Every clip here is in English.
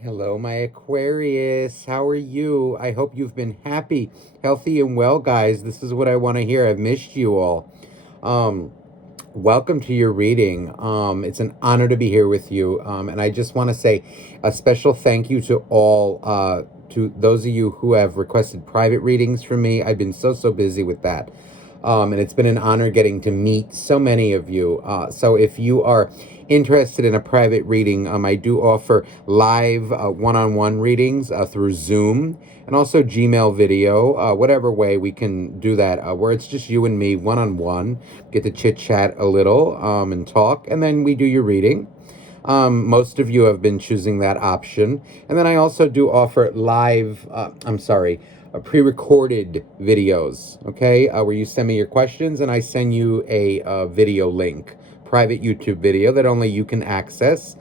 Hello, my Aquarius. How are you? I hope you've been happy, healthy, and well, guys. This is what I want to hear. I've missed you all. Um, Welcome to your reading. It's an honor to be here with you. And I just want to say a special thank you to to those of you who have requested private readings from me. I've been so busy with that. And it's been an honor getting to meet so many of you. So if you are interested in a private reading, I do offer live one-on-one readings through Zoom and also Gmail video, whatever way we can do that, where it's just you and me one-on-one, get to chit-chat a little and talk, and then we do your reading. Most of you have been choosing that option. And then I also do offer pre-recorded videos, okay, where you send me your questions and I send you a video link, private YouTube video that only you can access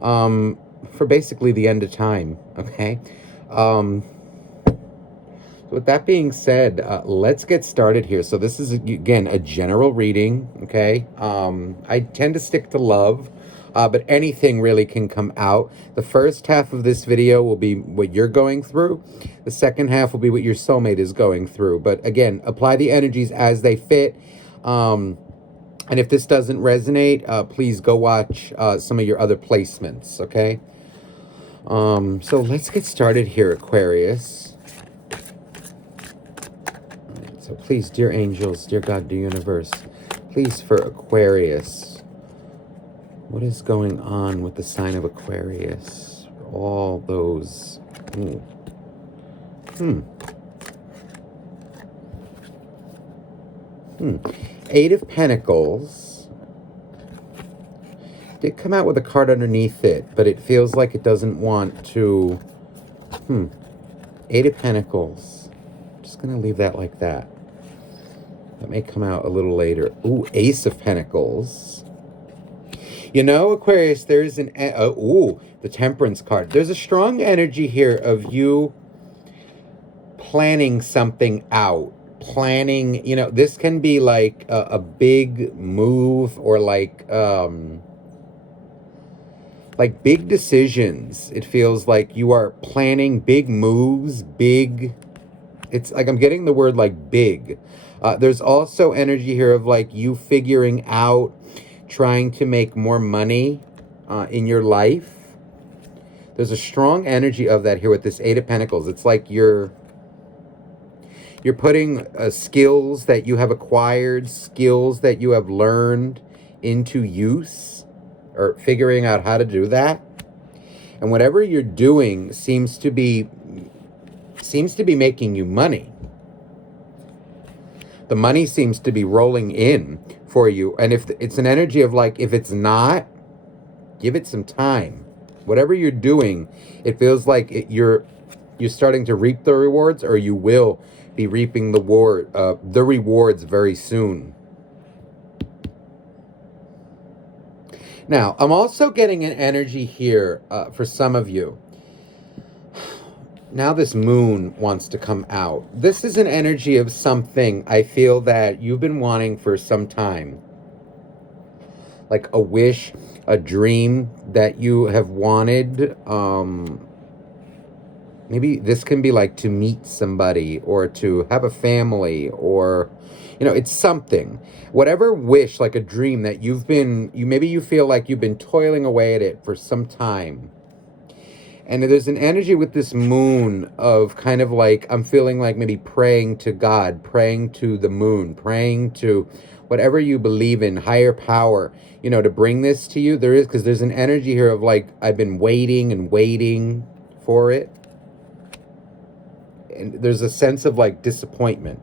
for basically the end of time, okay? With that being said, let's get started here. So this is, again, a general reading, okay? I tend to stick to love, but anything really can come out. The first half of this video will be what you're going through. The second half will be what your soulmate is going through. But again, apply the energies as they fit. And if this doesn't resonate, please go watch some of your other placements, okay? So let's get started here, Aquarius. So please, dear angels, dear God, dear universe, please for Aquarius, what is going on with the sign of Aquarius? All those... Eight of Pentacles. Did come out with a card underneath it, but it feels like it doesn't want to... Eight of Pentacles. Just going to leave that like that. That may come out a little later. Ooh, Ace of Pentacles. You know, Aquarius, there's the Temperance card. There's a strong energy here of you planning something out. Planning, this can be like a big move or like big decisions. It feels like you are planning big moves, it's like I'm getting the word like big. There's also energy here of like you figuring out, trying to make more money in your life. There's a strong energy of that here with this Eight of Pentacles. It's like you're putting skills that you have acquired, skills that you have learned into use, or figuring out how to do that. And whatever you're doing seems to be making you money. The money seems to be rolling in for you. And if it's an energy of like, if it's not, give it some time. Whatever you're doing, it feels like you're starting to reap the rewards, or you will be reaping the rewards very soon. Now, I'm also getting an energy here for some of you. Now this moon wants to come out. This is an energy of something I feel that you've been wanting for some time. Like a wish, a dream that you have wanted. Maybe this can be like to meet somebody or to have a family, or, it's something. Whatever wish, like a dream that maybe you feel like you've been toiling away at it for some time. And there's an energy with this moon of kind of like, I'm feeling like maybe praying to God, praying to the moon, praying to whatever you believe in, higher power, to bring this to you. Because there's an energy here of like, I've been waiting and waiting for it. And there's a sense of like disappointment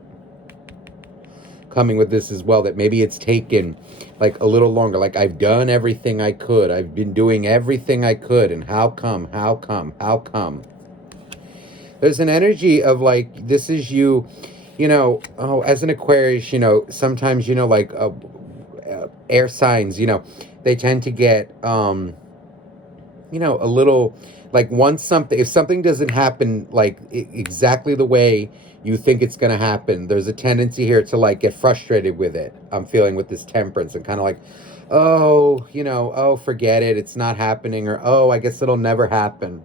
coming with this as well, that maybe it's taken like a little longer. Like, I've done everything I could. I've been doing everything I could. And how come? There's an energy of like, this is you, as an Aquarius, sometimes, like air signs, they tend to get, a little, like if something doesn't happen like exactly the way you think it's going to happen, there's a tendency here to like get frustrated with it. I'm feeling with this Temperance, and kind of like, oh, forget it, it's not happening, or oh, I guess it'll never happen.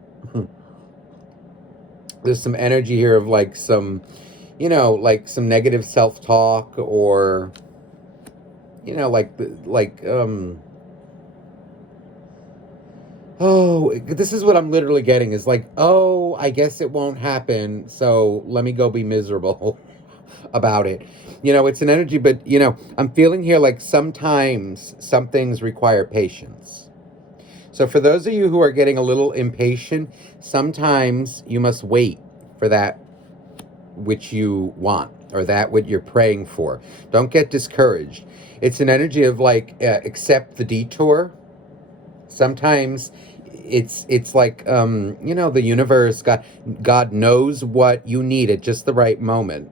There's some energy here of like some, like some negative self-talk, or, oh, this is what I'm literally getting is like, oh, I guess it won't happen, so let me go be miserable about it. It's an energy, but, I'm feeling here like sometimes some things require patience. So for those of you who are getting a little impatient, sometimes you must wait for that which you want, or that what you're praying for. Don't get discouraged. It's an energy of like, accept the detour. Sometimes it's like, the universe, God knows what you need at just the right moment.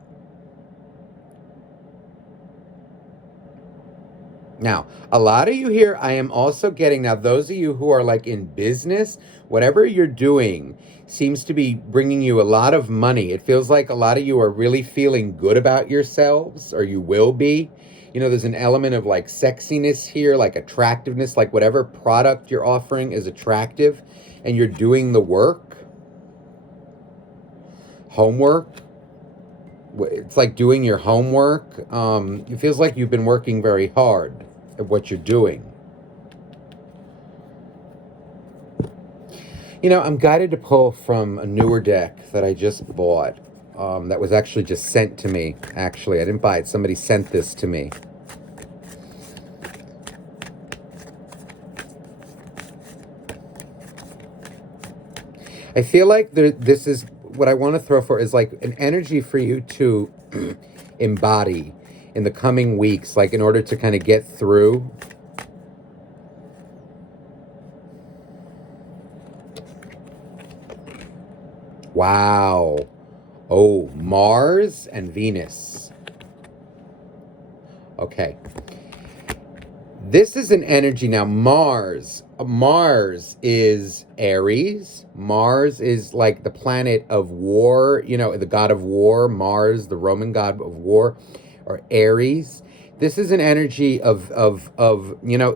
Now, a lot of you here, I am also getting, now those of you who are like in business, whatever you're doing seems to be bringing you a lot of money. It feels like a lot of you are really feeling good about yourselves, or you will be. There's an element of like sexiness here, like attractiveness, like whatever product you're offering is attractive, and you're doing the work. Homework. It's like doing your homework. It feels like you've been working very hard at what you're doing. I'm guided to pull from a newer deck that I just bought, that was actually just sent to me. Actually, I didn't buy it. Somebody sent this to me. I feel like this is what I want to throw for is like an energy for you to embody in the coming weeks, like in order to kind of get through. Wow. Oh, Mars and Venus. Okay. This is an energy now. Mars is Aries. Mars is like the planet of war, the god of war. Mars, the Roman god of war, or Aries. This is an energy of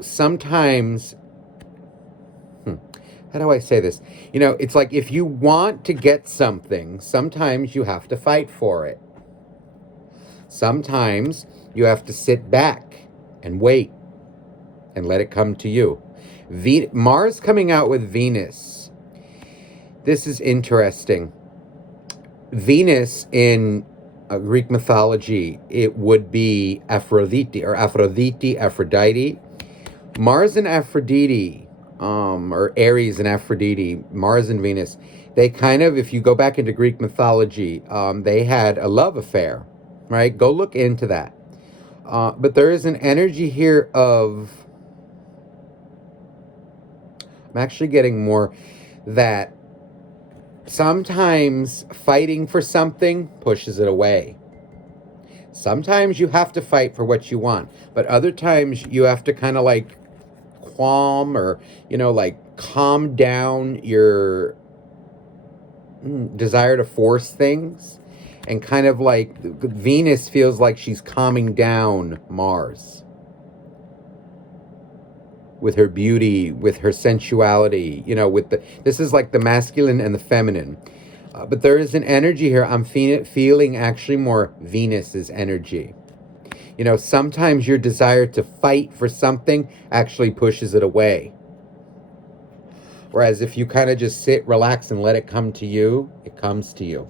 sometimes, how do I say this? It's like if you want to get something, sometimes you have to fight for it. Sometimes you have to sit back and wait and let it come to you. Mars coming out with Venus. This is interesting. Venus in Greek mythology, it would be Aphrodite, or Aphrodite. Mars and Aphrodite, or Aries and Aphrodite, Mars and Venus, they kind of, if you go back into Greek mythology, they had a love affair, right? Go look into that. But there is an energy here of, I'm actually getting more that sometimes fighting for something pushes it away. Sometimes you have to fight for what you want, but other times you have to kind of like calm, or, like calm down your desire to force things. And kind of like Venus feels like she's calming down Mars with her beauty, with her sensuality, this is like the masculine and the feminine. But there is an energy here. I'm feeling actually more Venus's energy. Sometimes your desire to fight for something actually pushes it away. Whereas if you kind of just sit, relax, and let it come to you, it comes to you.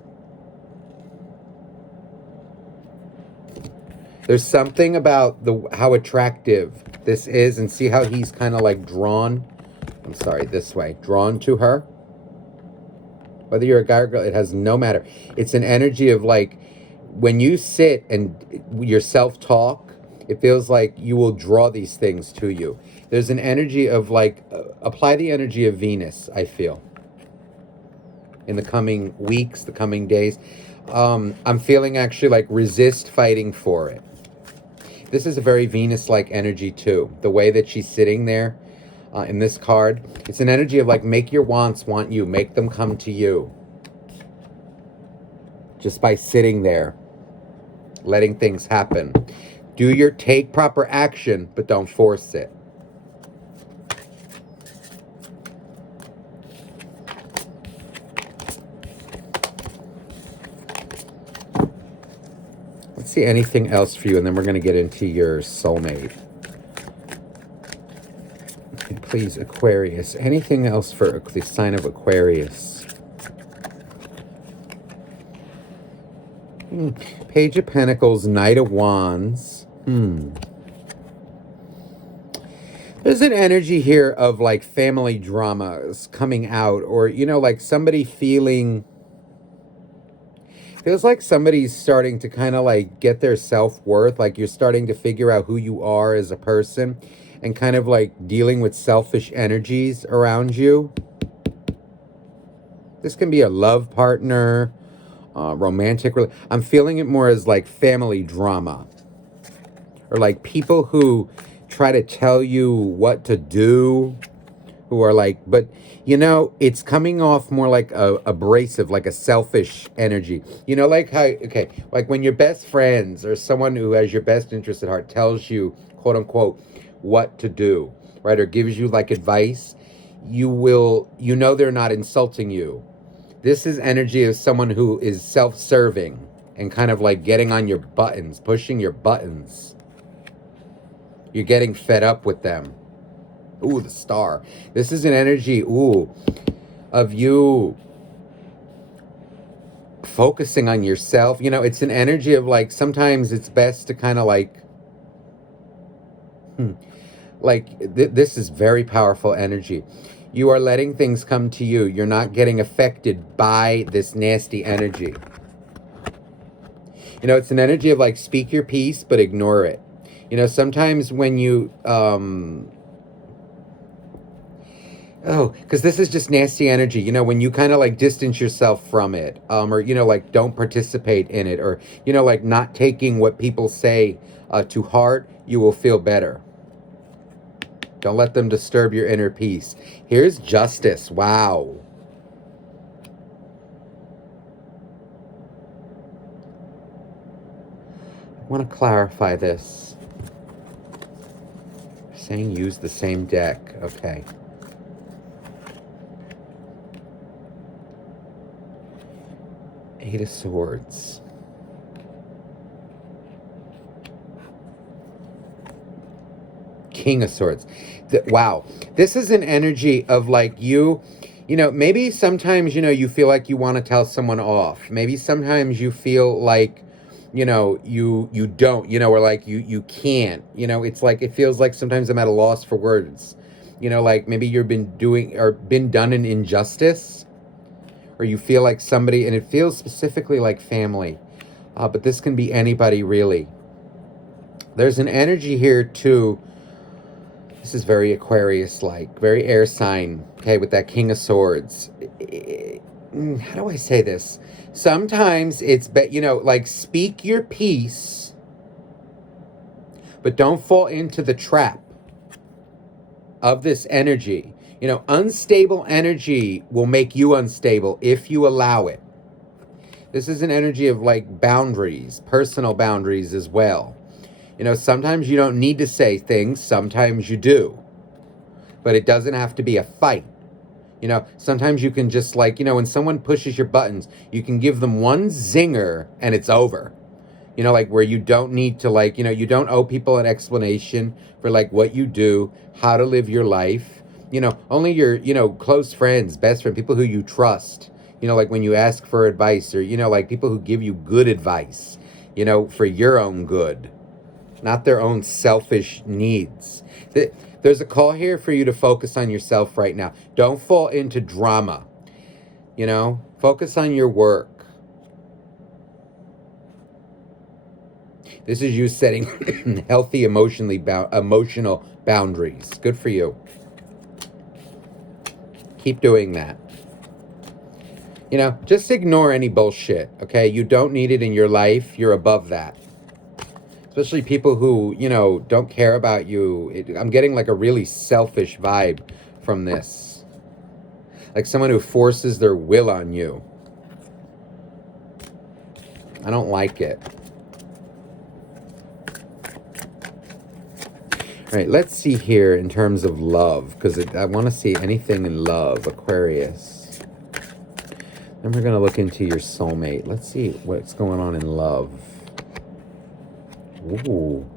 There's something about how attractive this is, and see how he's kind of like drawn. I'm sorry, this way. Drawn to her. Whether you're a guy or girl, it has no matter. It's an energy of like, when you sit and your self-talk, it feels like you will draw these things to you. There's an energy of like, apply the energy of Venus, I feel, in the coming weeks, the coming days. I'm feeling actually like resist fighting for it. This is a very Venus-like energy too. The way that she's sitting there in this card. It's an energy of like, make your wants want you. Make them come to you. Just by sitting there, letting things happen. Take proper action, but don't force it. see anything else for you, and then we're going to get into your soulmate. Okay, please, Aquarius. Anything else for the sign of Aquarius? Page of Pentacles, Knight of Wands. There's an energy here of like family dramas coming out, or, you know, like somebody feels like somebody's starting to kind of like get their self-worth, like you're starting to figure out who you are as a person and kind of like dealing with selfish energies around you. This can be a love partner, romantic. I'm feeling it more as like family drama, or like people who try to tell you what to do, who are like, but you know, it's coming off more like a abrasive, like a selfish energy. You know, like how, okay, like when your best friends or someone who has your best interest at heart tells you, quote unquote, what to do, right? Or gives you like advice, you know, they're not insulting you. This is energy of someone who is self-serving and kind of like getting on your buttons, pushing your buttons. You're getting fed up with them. Ooh, the star. This is an energy, of you focusing on yourself. You know, it's an energy of like, sometimes it's best to kind of like, this is very powerful energy. You are letting things come to you. You're not getting affected by this nasty energy. You know, it's an energy of like, speak your piece, but ignore it. You know, sometimes when you, because this is just nasty energy. You know, when you kind of like distance yourself from it, or, you know, like don't participate in it, or, you know, like not taking what people say to heart, you will feel better. Don't let them disturb your inner peace. Here's justice. Wow. I want to clarify this. Saying use the same deck. Okay. Eight of Swords. King of Swords. Wow. This is an energy of like you know, maybe sometimes, you know, you feel like you want to tell someone off. Maybe sometimes you feel like, you know, you don't, you know, or like you can't, you know, it's like, it feels like sometimes I'm at a loss for words. You know, like maybe you've been doing or been done an injustice, or you feel like somebody, and it feels specifically like family. But this can be anybody really. There's an energy here too. This is very Aquarius-like, very air sign, okay, with that King of Swords. How do I say this? Sometimes it's, you know, like speak your piece, but don't fall into the trap of this energy. You know, unstable energy will make you unstable if you allow it. This is an energy of like boundaries, personal boundaries as well. You know, sometimes you don't need to say things, sometimes you do. But it doesn't have to be a fight. You know, sometimes you can just like, you know, when someone pushes your buttons, you can give them one zinger and it's over. You know, like where you don't need to like, you know, you don't owe people an explanation for like what you do, how to live your life. You know, only your, you know, close friends, best friend, people who you trust. You know, like when you ask for advice, or, you know, like people who give you good advice, you know, for your own good. Not their own selfish needs. There's a call here for you to focus on yourself right now. Don't fall into drama. You know, focus on your work. This is you setting healthy emotional boundaries. Good for you. Keep doing that. You know, just ignore any bullshit, okay? You don't need it in your life. You're above that. Especially people who, you know, don't care about you. I'm getting like a really selfish vibe from this. Like someone who forces their will on you. I don't like it. All right, let's see here in terms of love, because I want to see anything in love, Aquarius. Then we're going to look into your soulmate. Let's see what's going on in love. Ooh.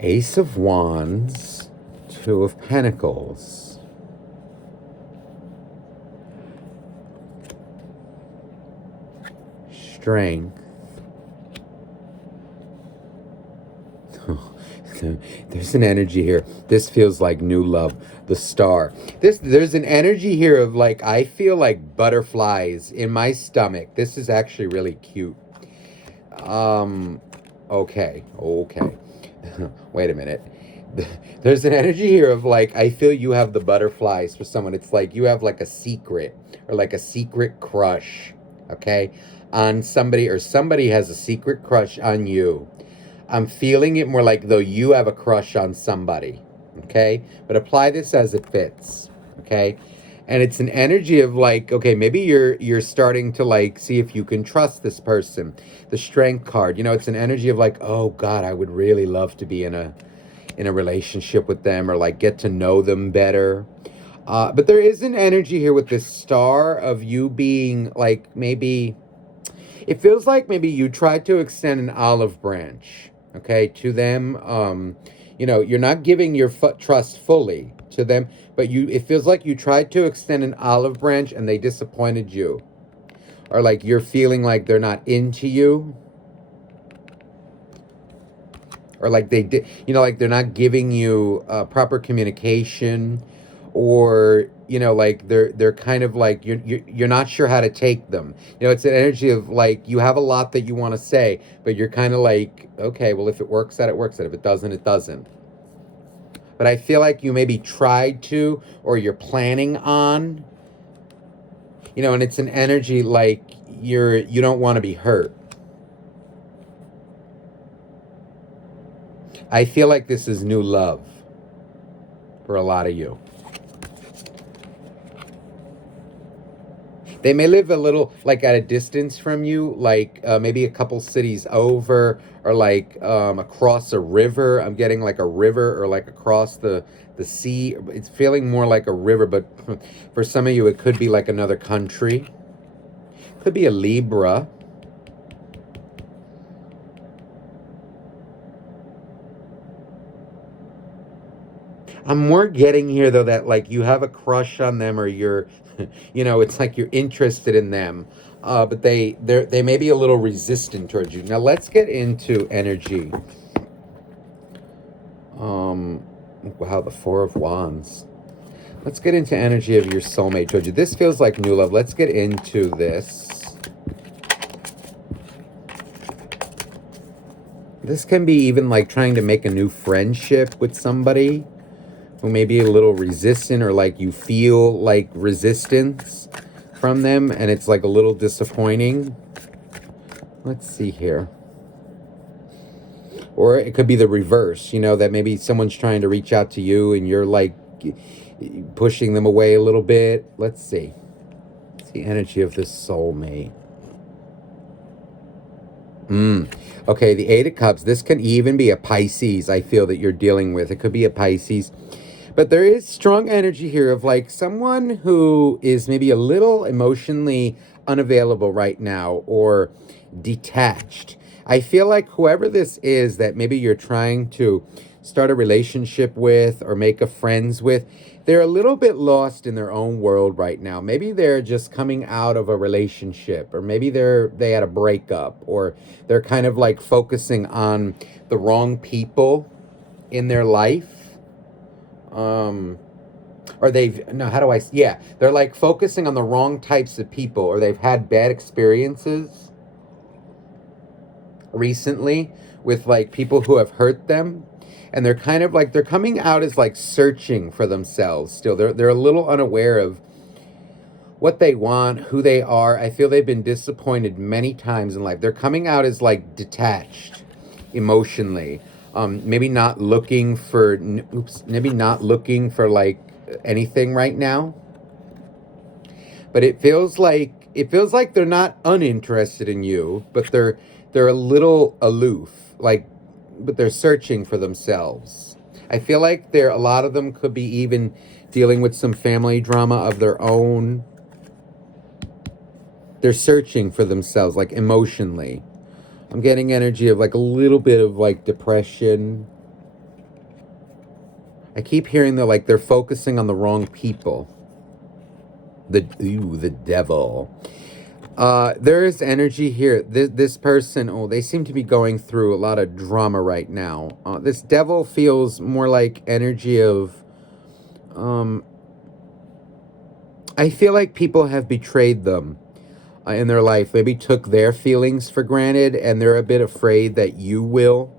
Ace of Wands, Two of Pentacles. Strength. There's an energy here. This feels like new love. The Star. There's an energy here of like, I feel like butterflies in my stomach. This is actually really cute. Okay. Wait a minute. There's an energy here of like, I feel you have the butterflies for someone. It's like you have like a secret or like a secret crush, okay, on somebody, or somebody has a secret crush on you. I'm feeling it more like though you have a crush on somebody, okay? But apply this as it fits, okay? And it's an energy of like, okay, maybe you're starting to like see if you can trust this person. The Strength card, you know, it's an energy of like, oh God, I would really love to be in a relationship with them, or like get to know them better. But there is an energy here with this Star of you being like, maybe it feels like maybe you tried to extend an olive branch, okay, to them. You know, you're not giving your trust fully to them, but it feels like you tried to extend an olive branch and they disappointed you, or like you're feeling like they're not into you, or like they did, you know, like they're not giving you proper communication, or you know, like they're kind of like you're not sure how to take them. You know, it's an energy of like you have a lot that you want to say, but you're kind of like, okay, well, if it works out, it works out. If it doesn't, it doesn't. But I feel like you maybe tried to, or you're planning on, you know, and it's an energy like you don't want to be hurt. I feel like this is new love for a lot of you. They may live a little like at a distance from you, like maybe a couple cities over, or like across a river. I'm getting like a river, or like across the sea. It's feeling more like a river, but for some of you, it could be like another country. Could be a Libra. I'm more getting here though that like you have a crush on them, or you're, you know, it's like you're interested in them, but they may be a little resistant towards you. Now let's get into energy. Wow, the Four of Wands. Let's get into energy of your soulmate towards you. This feels like new love. Let's get into this. This can be even like trying to make a new friendship with somebody who may be a little resistant, or like you feel like resistance from them and it's like a little disappointing. Let's see here. Or it could be the reverse, you know, that maybe someone's trying to reach out to you and you're like pushing them away a little bit. Let's see. It's the energy of this soulmate. Okay, the Eight of Cups. This can even be a Pisces, I feel, that you're dealing with. It could be a Pisces. But there is strong energy here of like someone who is maybe a little emotionally unavailable right now, or detached. I feel like whoever this is that maybe you're trying to start a relationship with or make a friends with, they're a little bit lost in their own world right now. Maybe they're just coming out of a relationship, or maybe they had a breakup, or they're kind of like focusing on the wrong people in their life. Or they're like focusing on the wrong types of people, or they've had bad experiences recently with like people who have hurt them, and they're kind of like, they're coming out as like searching for themselves still. They're a little unaware of what they want, who they are. I feel they've been disappointed many times in life. They're coming out as like detached emotionally. Maybe not looking for like anything right now. But it feels like they're not uninterested in you, but they're a little aloof, like, but they're searching for themselves. I feel like a lot of them could be even dealing with some family drama of their own. They're searching for themselves, like emotionally. I'm getting energy of like a little bit of like depression. I keep hearing that like they're focusing on the wrong people. The devil. There is energy here. This person, oh, they seem to be going through a lot of drama right now. This devil feels more like energy of, um, I feel like people have betrayed them in their life. Maybe took their feelings for granted, and they're a bit afraid that you will.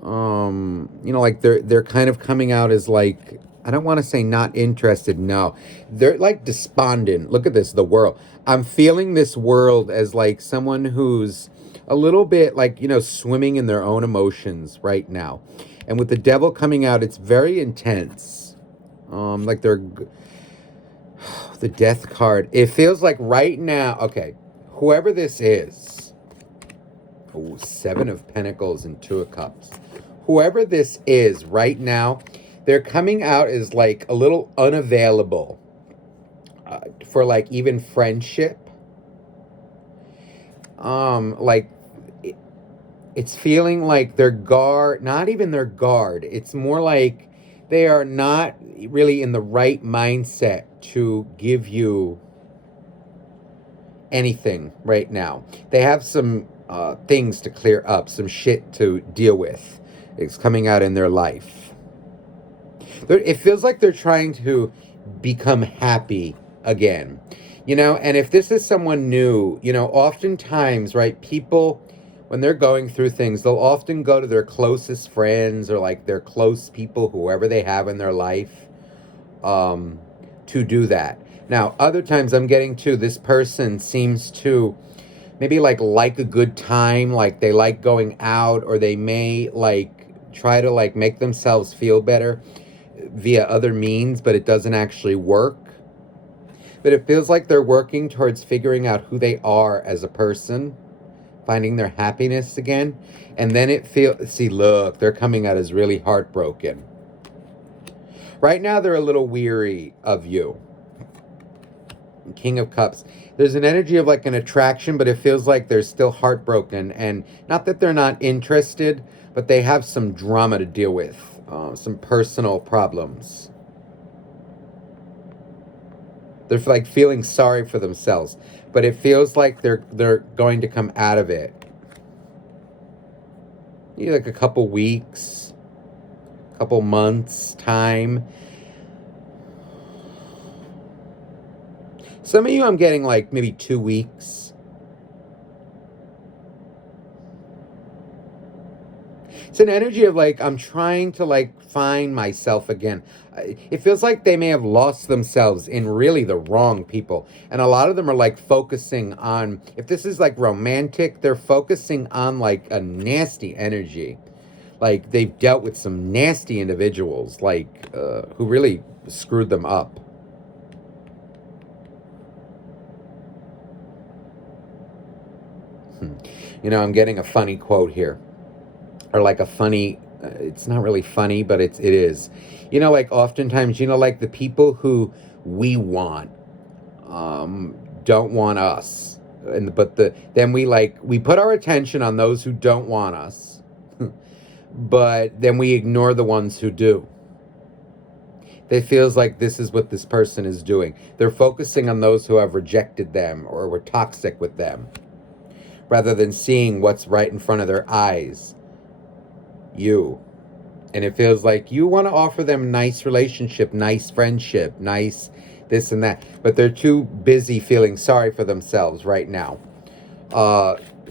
Like they're kind of coming out as like, I don't want to say not interested. No, they're like despondent. Look at this, the world. I'm feeling this world as like someone who's a little bit like, swimming in their own emotions right now. And with the devil coming out, it's very intense. Like they're the death card. It feels like right now, okay, whoever this is, oh, 7 of Pentacles and 2 of Cups. Whoever this is right now, they're coming out as like a little unavailable for like even friendship. Like it's feeling like their guard, not even their guard. It's more like they are not really in the right mindset to give you anything right now. They have some things to clear up, some shit to deal with. It's coming out in their life. It feels like they're trying to become happy again. And if this is someone new, oftentimes, right, people, when they're going through things, they'll often go to their closest friends or like their close people, whoever they have in their life, to do that. Now, other times I'm getting to this person seems to maybe like a good time, like they like going out, or they may like try to like make themselves feel better via other means, but it doesn't actually work. But it feels like they're working towards figuring out who they are as a person, finding their happiness again. And then look, they're coming out as really heartbroken. Right now, they're a little weary of you. King of Cups. There's an energy of like an attraction, but it feels like they're still heartbroken. And not that they're not interested, but they have some drama to deal with, some personal problems. They're like feeling sorry for themselves, but it feels like they're going to come out of it. Maybe like a couple weeks, couple months time. Some of you I'm getting like maybe 2 weeks. It's an energy of like, I'm trying to like find myself again. It feels like they may have lost themselves in really the wrong people. And a lot of them are like focusing on, if this is like romantic, they're focusing on like a nasty energy. Like they've dealt with some nasty individuals, like who really screwed them up. I'm getting a funny quote here. Or like a funny, it's not really funny, but it is. Like oftentimes, like the people who we want don't want us. Then we put our attention on those who don't want us. But then we ignore the ones who do. It feels like this is what this person is doing. They're focusing on those who have rejected them or were toxic with them, rather than seeing what's right in front of their eyes. You. And it feels like you want to offer them nice relationship, nice friendship, nice this and that, but they're too busy feeling sorry for themselves right now.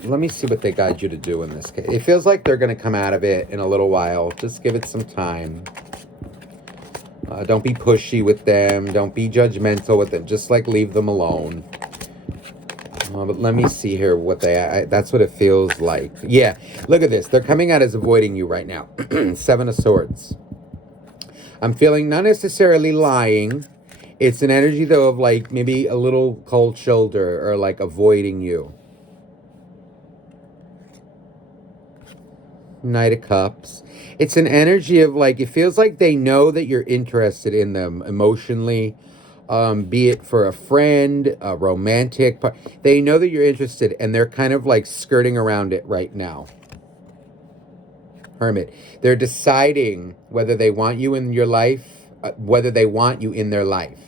Let me see what they got you to do in this case. It feels like they're going to come out of it in a little while. Just give it some time. Don't be pushy with them. Don't be judgmental with them. Just like leave them alone. But let me see here what that's what it feels like. Yeah, look at this. They're coming out as avoiding you right now. 7 of Swords. I'm feeling not necessarily lying. It's an energy, though, of like maybe a little cold shoulder or like avoiding you. Knight of Cups. It's an energy of like, it feels like they know that you're interested in them emotionally. Be it for a friend, a romantic. They know that you're interested, and they're kind of like skirting around it right now. Hermit. They're deciding whether they want you in your life, whether they want you in their life.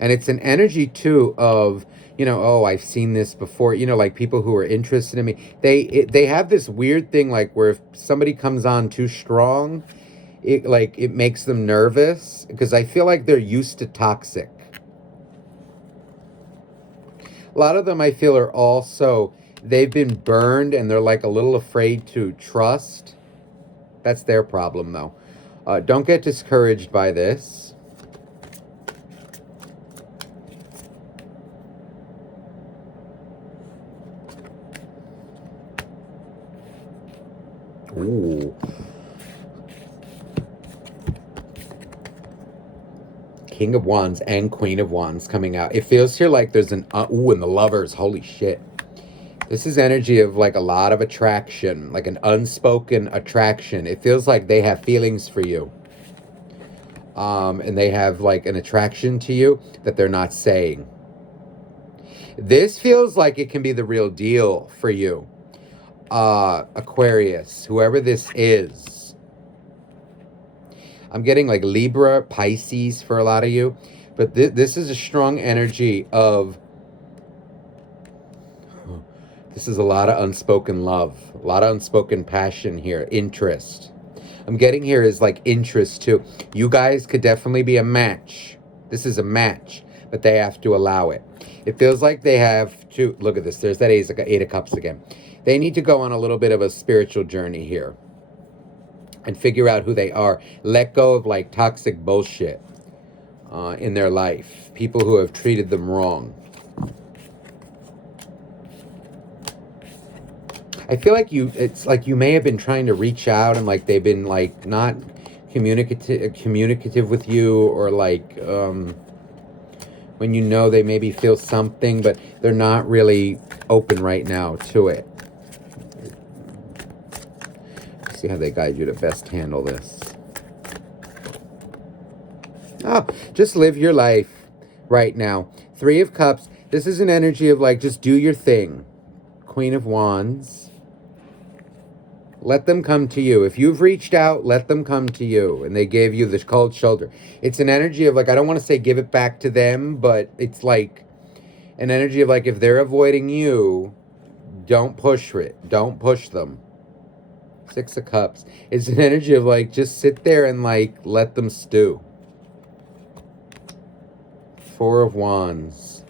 And it's an energy too of, oh, I've seen this before, like people who are interested in me. They have this weird thing like where if somebody comes on too strong, it makes them nervous because I feel like they're used to toxic. A lot of them I feel are also, they've been burned and they're like a little afraid to trust. That's their problem though. Don't get discouraged by this. Ooh. King of Wands and Queen of Wands coming out. It feels here like there's an ooh, and the Lovers. Holy shit. This is energy of like a lot of attraction, like an unspoken attraction. It feels like they have feelings for you. And they have like an attraction to you that they're not saying. This feels like it can be the real deal for you. Aquarius, whoever this is. I'm getting like Libra, Pisces for a lot of you. But this is a strong energy of... This is a lot of unspoken love. A lot of unspoken passion here. Interest. I'm getting here is like interest too. You guys could definitely be a match. This is a match. But they have to allow it. It feels like they have to... Look at this. There's that Eight of Cups again. They need to go on a little bit of a spiritual journey here. And figure out who they are. Let go of like toxic bullshit in their life. People who have treated them wrong. I feel like it's like you may have been trying to reach out and like they've been like not communicative with you, or like when they maybe feel something, but they're not really open right now to it. See how they guide you to best handle this. Oh, just live your life right now. Three of Cups. This is an energy of like, just do your thing. Queen of Wands. Let them come to you. If you've reached out, let them come to you. And they gave you this cold shoulder. It's an energy of like, I don't want to say give it back to them, but it's like an energy of like, if they're avoiding you, don't push it. Don't push them. Six of Cups. It's an energy of like, just sit there and like, let them stew. Four of Wands.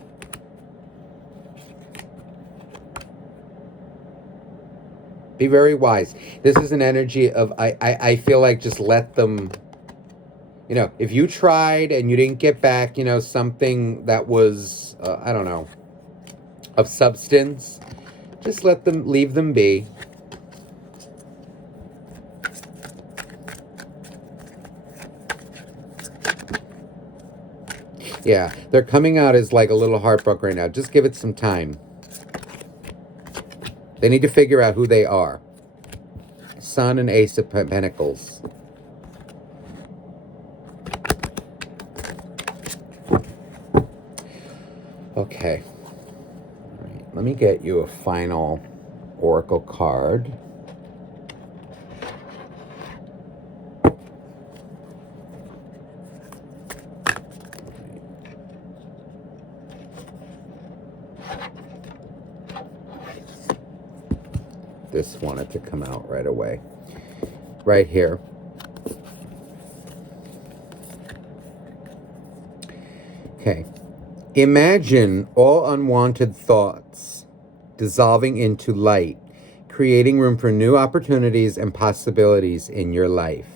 Be very wise. This is an energy of, I feel like just let them, if you tried and you didn't get back, something that was, I don't know, of substance, just leave them be. Yeah, they're coming out as like a little heartbroken right now. Just give it some time. They need to figure out who they are. Sun and Ace of Pentacles. Okay. All right. Let me get you a final oracle card. This wanted to come out right away. Right here. Okay. Imagine all unwanted thoughts dissolving into light, creating room for new opportunities and possibilities in your life.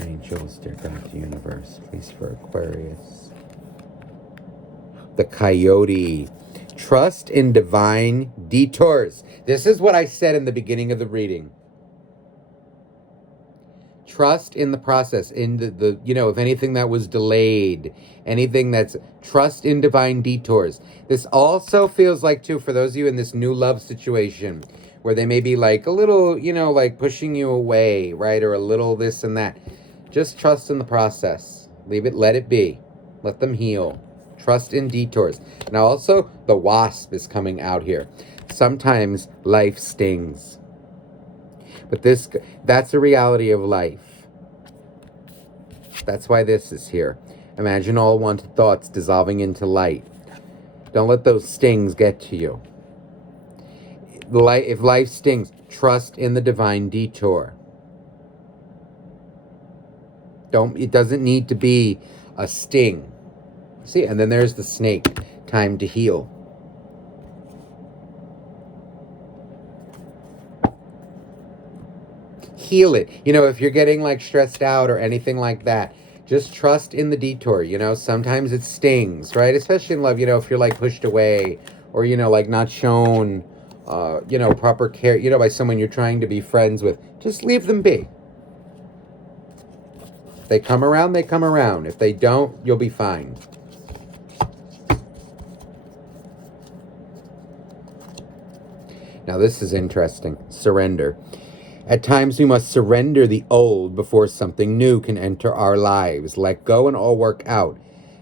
Angels, dear God, the universe, please, for Aquarius. The Coyote. Trust in divine detours. This is what I said in the beginning of the reading. Trust in the process, in the if anything that was delayed, anything that's, trust in divine detours. This also feels like, too, for those of you in this new love situation, where they may be like a little, like pushing you away, right? Or a little this and that. Just trust in the process. Leave it, let it be. Let them heal. Trust in detours. Now also, the wasp is coming out here. Sometimes life stings. But that's the reality of life. That's why this is here. Imagine all unwanted thoughts dissolving into light. Don't let those stings get to you. If life stings, trust in the divine detour. It doesn't need to be a sting. See, and then there's the snake. Time to heal. Heal it. If you're getting like stressed out or anything like that, just trust in the detour. Sometimes it stings, right? Especially in love, if you're like pushed away or, like not shown, proper care, by someone you're trying to be friends with. Just leave them be. If they come around, they come around. If they don't, you'll be fine. Now this is interesting. Surrender. At times we must surrender the old before something new can enter our lives. Let go and all work out.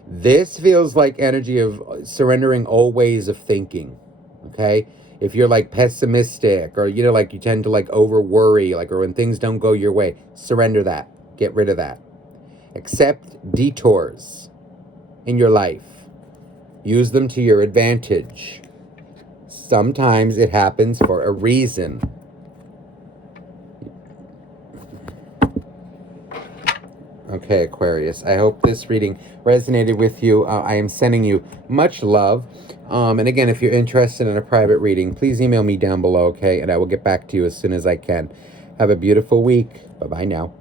This feels like energy of surrendering old ways of thinking. Okay? If you're like pessimistic or, like you tend to like over worry, like, or when things don't go your way, surrender that. Get rid of that. Accept detours in your life. Use them to your advantage. Sometimes it happens for a reason. Okay, Aquarius, I hope this reading resonated with you. I am sending you much love. And again, if you're interested in a private reading, please email me down below, okay? And I will get back to you as soon as I can. Have a beautiful week. Bye-bye now.